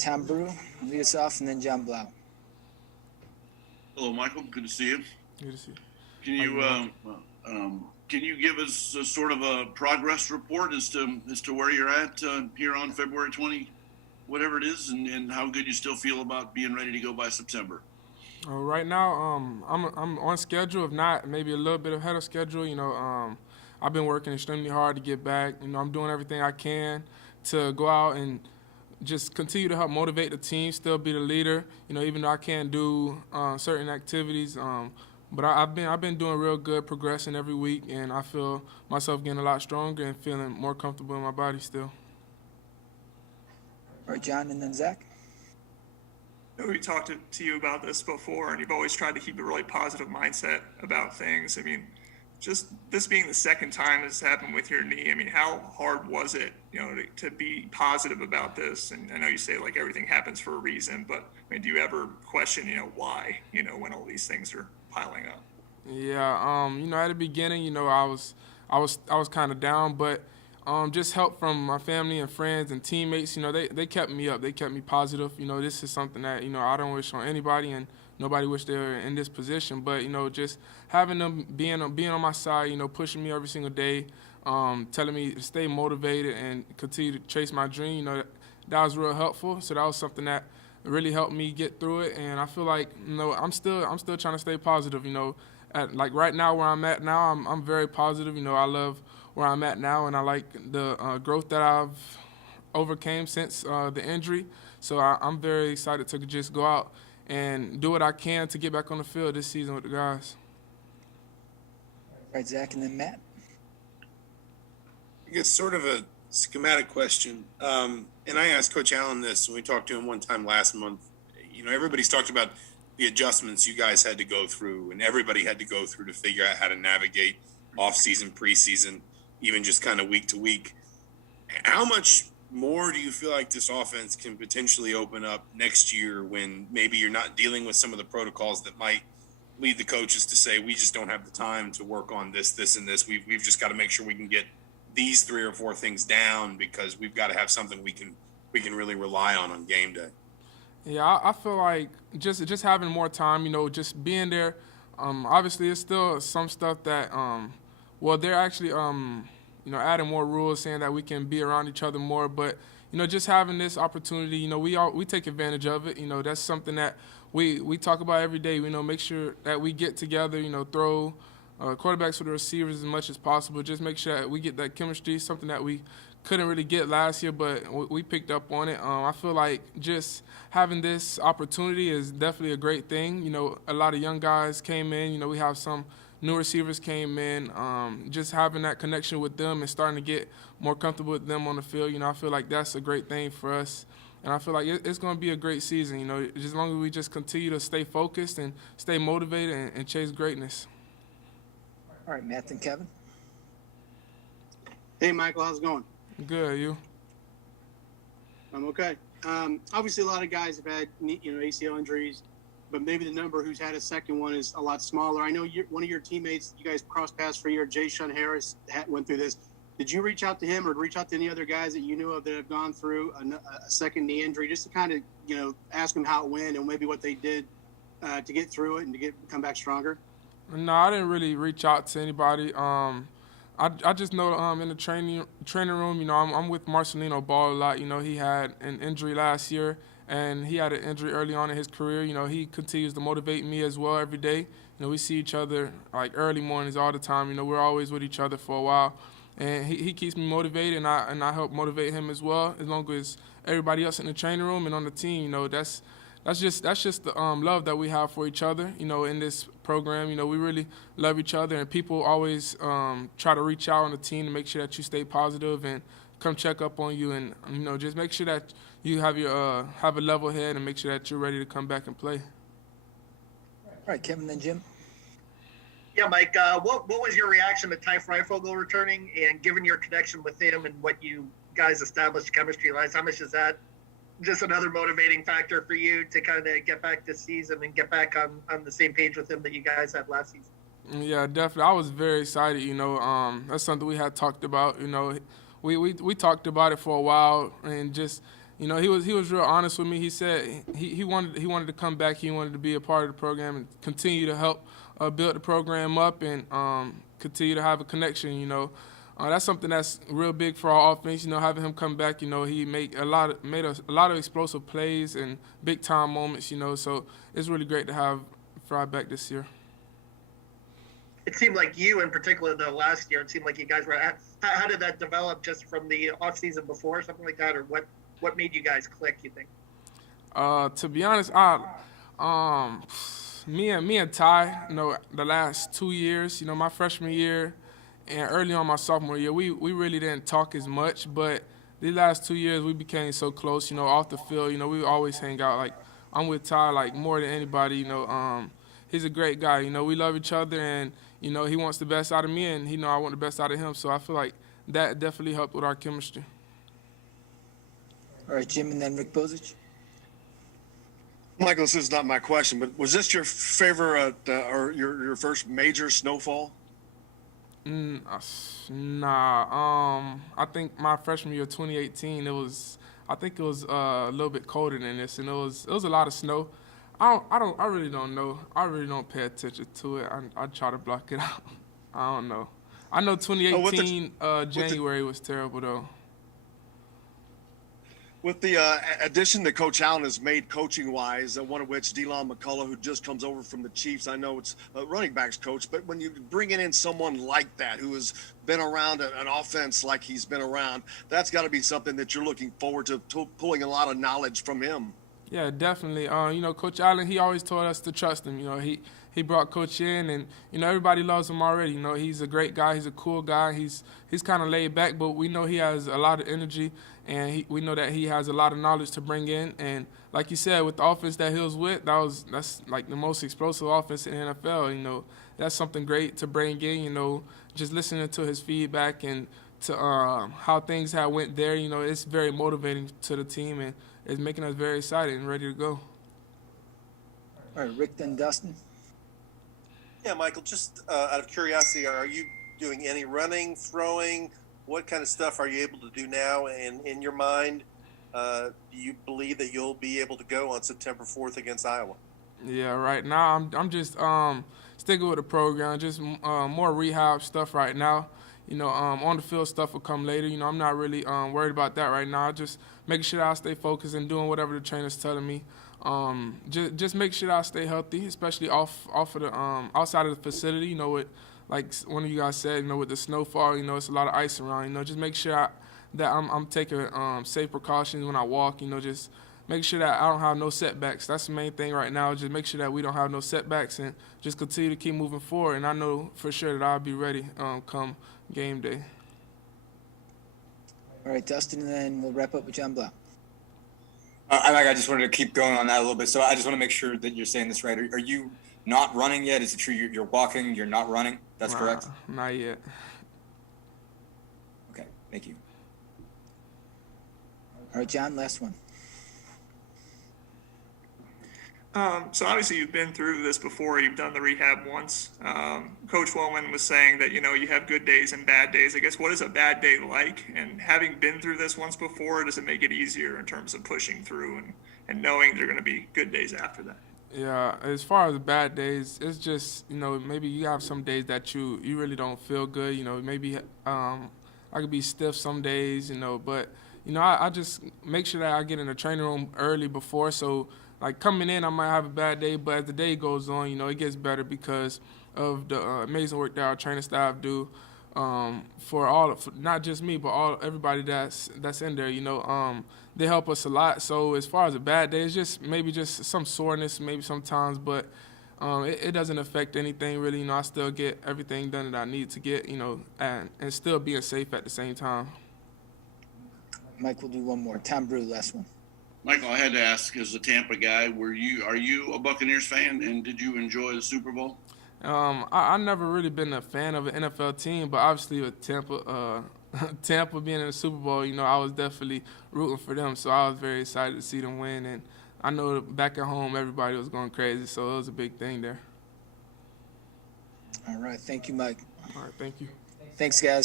Tom Brew, lead us off, and then John Blau. Hello, Michael. Good to see you. Good to see you. Can you give us a sort of a progress report as to where you're at here on February 20, whatever it is, and how good you still feel about being ready to go by September? Right now, I'm on schedule. If not, maybe a little bit ahead of schedule. I've been working extremely hard to get back. I'm doing everything I can to go out and just continue to help motivate the team, still be the leader. Even though I can't do certain activities, but I've been doing real good, progressing every week, and I feel myself getting a lot stronger and feeling more comfortable in my body still. All right, John, and then Zach. We talked to you about this before, and you've always tried to keep a really positive mindset about things. I mean, just this being the second time this happened with your knee, I mean, how hard was it, to be positive about this? And I know you say like everything happens for a reason, but I mean, do you ever question, why, when all these things are piling up? Yeah, at the beginning, I was kind of down, but just help from my family and friends and teammates, they kept me up. They kept me positive. This is something that, I don't wish on anybody, and nobody wish they were in this position. But, just having them being on my side, pushing me every single day, telling me to stay motivated and continue to chase my dream, that was real helpful. So that was something that really helped me get through it. And I feel like, I'm still trying to stay positive, like right now where I'm at now, I'm very positive. I love where I'm at now, and I like the growth that I've overcame since the injury. So I'm very excited to just go out and do what I can to get back on the field this season with the guys. All right, Zach, and then Matt. I guess sort of a schematic question. And I asked Coach Allen this when we talked to him one time last month. Everybody's talked about the adjustments you guys had to go through, and everybody had to go through to figure out how to navigate off-season, preseason, even just kind of week to week. How much more do you feel like this offense can potentially open up next year when maybe you're not dealing with some of the protocols that might lead the coaches to say, we just don't have the time to work on this, this, and this. We've just got to make sure we can get these 3 or 4 things down because we've got to have something we can really rely on game day. Yeah, I feel like just having more time, just being there. Obviously, it's still some stuff that, they're actually, adding more rules, saying that we can be around each other more. But, just having this opportunity, we take advantage of it. That's something that we talk about every day. Make sure that we get together, throw quarterbacks with the receivers as much as possible. Just make sure that we get that chemistry, something that we couldn't really get last year, but we picked up on it. I feel like just having this opportunity is definitely a great thing. A lot of young guys came in. We have some new receivers came in. Just having that connection with them and starting to get more comfortable with them on the field, I feel like that's a great thing for us. And I feel like it's going to be a great season, as long as we just continue to stay focused and stay motivated and chase greatness. All right, Matt and Kevin. Hey, Michael, how's it going? Good, you? I'm okay. Obviously, a lot of guys have had, ACL injuries, but maybe the number who's had a second one is a lot smaller. I know one of your teammates, you guys crossed paths for a year, Jay Shun Harris, went through this. Did you reach out to him or reach out to any other guys that you knew of that have gone through a second knee injury, just to kind of, ask them how it went and maybe what they did to get through it and to come back stronger? No, I didn't really reach out to anybody. I just know in the training room, I'm with Marcelino Ball a lot. He had an injury last year, and he had an injury early on in his career. He continues to motivate me as well every day. We see each other like early mornings all the time. We're always with each other for a while, and he keeps me motivated, and I help motivate him as well. As long as everybody else in the training room and on the team, that's just the love that we have for each other, in this program. We really love each other, and people always try to reach out on the team to make sure that you stay positive and come check up on you, and just make sure that you have a level head and make sure that you're ready to come back and play. All right, Kevin, then Jim. Yeah, Mike, what was your reaction to Ty Freifogel returning, and given your connection with him and what you guys established chemistry-wise, how much is that just another motivating factor for you to kind of get back this season and get back on the same page with him that you guys had last season? Yeah, definitely. I was very excited. That's something we had talked about. We talked about it for a while, and just you know, he was real honest with me. He said he wanted to come back. He wanted to be a part of the program and continue to help build the program up and continue to have a connection. You know, that's something that's real big for our offense. You know, having him come back. You know, he made a lot of explosive plays and big time moments. You know, so it's really great to have Fry back this year. It seemed like you, in particular, the last year, it seemed like you guys were. How did that develop? Just from the off season before, something like that, or what made you guys click? You think? To be honest, me and Ty, you know, the last 2 years, you know, my freshman year and early on my sophomore year, we really didn't talk as much, but these last 2 years we became so close, you know, off the field, you know, we always hang out. Like, I'm with Ty, like, more than anybody, you know. He's a great guy, you know, we love each other, and, you know, he wants the best out of me, and he know I want the best out of him, so I feel like that definitely helped with our chemistry. All right, Jim, and then Rick Bozich. Michael, this is not my question, but was this your favorite or your first major snowfall? Nah. I think my freshman year, 2018, I think it was a little bit colder than this, and it was a lot of snow. I really don't know. I really don't pay attention to it. I try to block it out. I don't know. I know 2018 January was terrible though. With the addition that Coach Allen has made coaching-wise, one of which DeLon McCullough, who just comes over from the Chiefs, I know it's a running backs coach, but when you bring in someone like that who has been around an offense like he's been around, that's got to be something that you're looking forward to pulling a lot of knowledge from him. Yeah, definitely. You know, Coach Allen, he always told us to trust him. You know, he brought Coach in, and, you know, everybody loves him already. You know, he's a great guy. He's a cool guy. He's kind of laid back, but we know he has a lot of energy, and we know that he has a lot of knowledge to bring in. And like you said, with the offense that he was with, that's like the most explosive offense in the NFL. You know, that's something great to bring in. You know, just listening to his feedback and to how things have went there. You know, it's very motivating to the team, and it's making us very excited and ready to go. All right, Rick, then Dustin. Yeah, Michael, just out of curiosity, are you doing any running, throwing? What kind of stuff are you able to do now? And in your mind, do you believe that you'll be able to go on September 4th against Iowa? Yeah, right now I'm just sticking with the program, just more rehab stuff right now. You know, on the field stuff will come later. You know, I'm not really worried about that right now. Just making sure that I stay focused and doing whatever the trainer's telling me. Just make sure that I stay healthy, especially off of the outside of the facility. You know, with like one of you guys said, you know, with the snowfall, you know, it's a lot of ice around. You know, just make sure that I'm taking safe precautions when I walk. You know, just make sure that I don't have no setbacks. That's the main thing right now. Just make sure that we don't have no setbacks and just continue to keep moving forward. And I know for sure that I'll be ready come game day. All right, Dustin, and then we'll wrap up with John Blau. I just wanted to keep going on that a little bit. So I just want to make sure that you're saying this right. Are you not running yet? Is it true you're walking, you're not running? That's correct? Not yet. Okay, thank you. All right, John, last one. So obviously you've been through this before. You've done the rehab once. Coach Wellman was saying that, you know, you have good days and bad days. I guess, what is a bad day like? And having been through this once before, does it make it easier in terms of pushing through and knowing there are going to be good days after that? Yeah, as far as bad days, it's just, you know, maybe you have some days that you really don't feel good. You know, maybe I could be stiff some days, you know, but, you know, I just make sure that I get in the training room early before. So, like, coming in, I might have a bad day, but as the day goes on, you know, it gets better because of the amazing work that our training staff do for not just me, but everybody that's in there. You know, they help us a lot. So as far as a bad day, it's just maybe just some soreness, maybe sometimes, but it doesn't affect anything really. You know, I still get everything done that I need to get. You know, and still being safe at the same time. Mike, we'll do one more. Tom Brew, last one. Michael, I had to ask, as a Tampa guy, are you a Buccaneers fan, and did you enjoy the Super Bowl? I never really been a fan of an NFL team, but obviously with Tampa being in the Super Bowl, you know, I was definitely rooting for them. So I was very excited to see them win, and I know back at home everybody was going crazy, so it was a big thing there. All right, thank you, Mike. All right, thank you. Thanks, guys.